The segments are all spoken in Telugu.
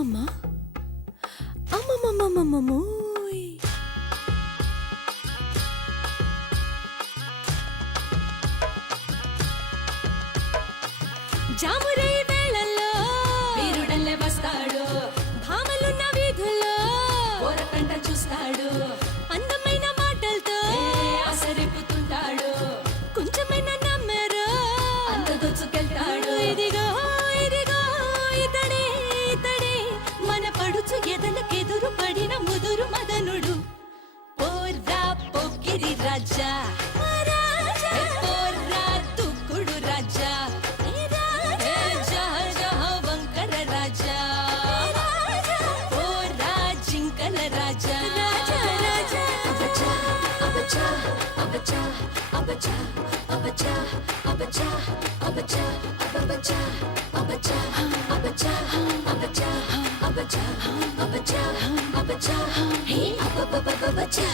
అమ్మమ్మమ్మ అమ్మమ్మమ్మమ్మమ్మోయ్ జామురై వేళల్లో వీరుడల్లే వస్తాడు, భామలున్న వీధుల్లో ఓరకంట చూస్తాడు, అందమైన మాటలతో ఆసరిపుతుంటాడు, కొంచెమైనా నమ్మరు అంత దొచ్చుకెళ్తాడు. ఇదిగో ఇదిగో ఇతడే ఇతడే మన పడుచు ఎదలకెదురు పడిన ముదురు మదనుడు. పోర్రా పొక్కిరి రాజా, పోర్రా తుక్కుడు రాజా, వంకర రాజా, పోర్రా జింకల రాజా. అబచా అబచా అబచా అబచా అబచా అబచా అబచా అబచా అబచా అబచా అబచా అబచా అబచా అబచా హే అబబబబచా.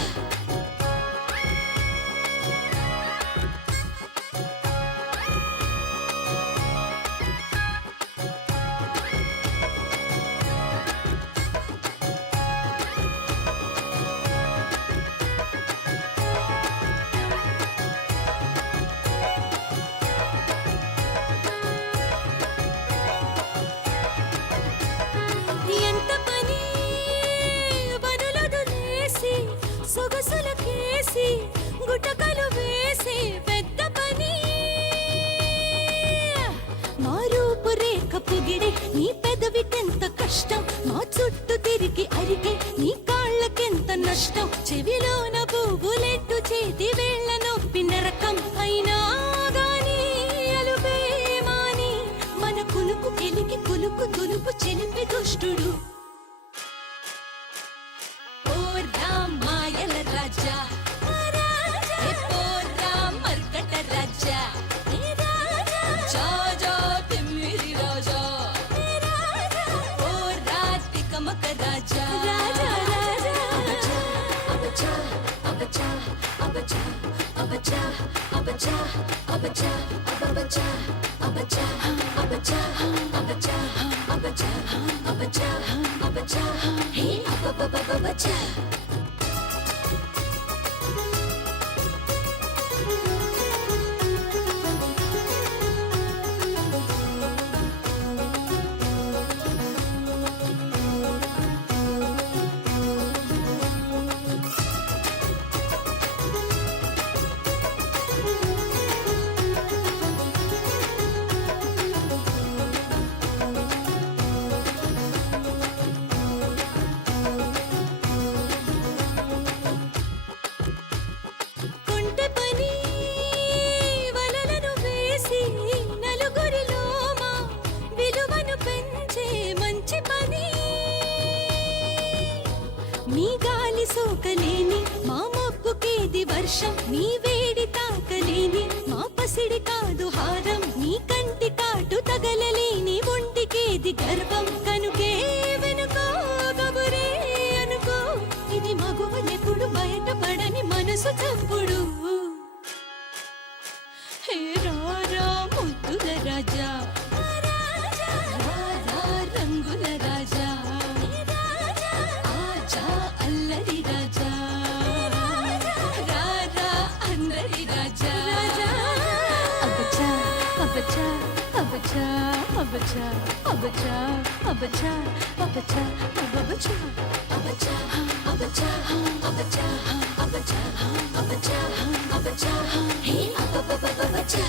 సొగసులకేసి గుటకలు వేసి పెద్ద పని, మా రూపు రేఖ పొగిడి నీ పెదవికెంత కష్టం, మా చుట్టూ తిరిగి అరిగే నీ కాళ్ళకెంత నష్టం, చెవిలోన పువ్వులెట్టు చేతి వేళ్ళ నొప్పి నరకం అయినా గాని అలుపే మాని మన కులుకు కెలికి కులుకు తులుపు చెలిపి దుష్టుడు. మాయల రాజా, పోర్రా మర్కట రాజా, జాజా తిమ్మిరి రాజా, పోర్రా తికమక రాజా. అబచా అబచా అబచా అబచా అబచా అబచా అబచా అబచా అబచా అబచా అబచా అబచా అబచా హే అబబబబచా. నీ గాలి సోకలేని మా మబ్బుకేది వర్షం, నీ వేడి తాకలేని మా పసిడి కాదు హారం, నీ కంటి కాటు తగలలేని ఒంటికేది గర్వం, కనుకే వెనుకో కబురే అనుకో ఇది మగువలెప్పుడు బయటపడని మనసు చప్పుడు. హే రారా ముద్దుల రాజా, రంగుల రాజా, అల్లరి రాజా, రారా అందరి రాజా. అబచా అబచా అబచా అబచా అబచా అబచా అబచా అబచా అబచా అబచా అబచా అబచా అబచా అబచా హే అబబబబచా.